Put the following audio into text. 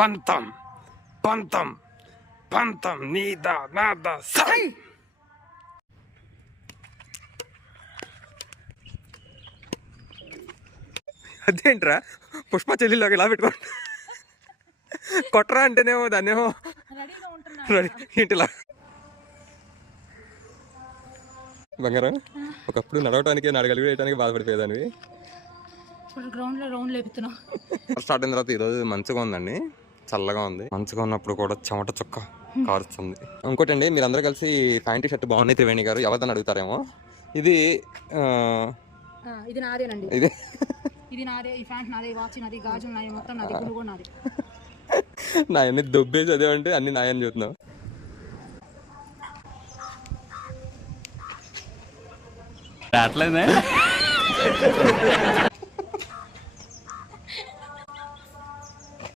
పంతం పంతం పంతం నీదా నాదా సై. అదేంట్రా పుష్ప చెల్లిలోకి ఇలా పెట్టుకో కొట్రా అంటేనేమో దాన్నేమో రెడీ ఇంటిలా. బంగారం ఒకప్పుడు నడవటానికి 4 అడుగులు వేయడానికి బాధపడిపోయేదానివి. స్టార్ట్ అయిన తర్వాత ఈరోజు మంచిగా ఉందండి, చల్లగా ఉంది. మంచిగా ఉన్నప్పుడు కూడా చెమట చుక్క కారుస్తుంది. ఇంకోటి అండి, మీరందరూ కలిసి ప్యాంటీ షర్ట్ బాగున్నాయి త్రివేణి గారు ఎవరిదని అడుగుతారేమో. ఇది నాదేనండి. ఇది నాదే, ఈ ప్యాంట్ నాదే, వాచ్ నాది, గాజులు నాది, మొత్తం నాది, గురుగు నాది. నా అన్ని దొబ్బేసి చదివంటే అన్ని నాయని చూస్తున్నావు.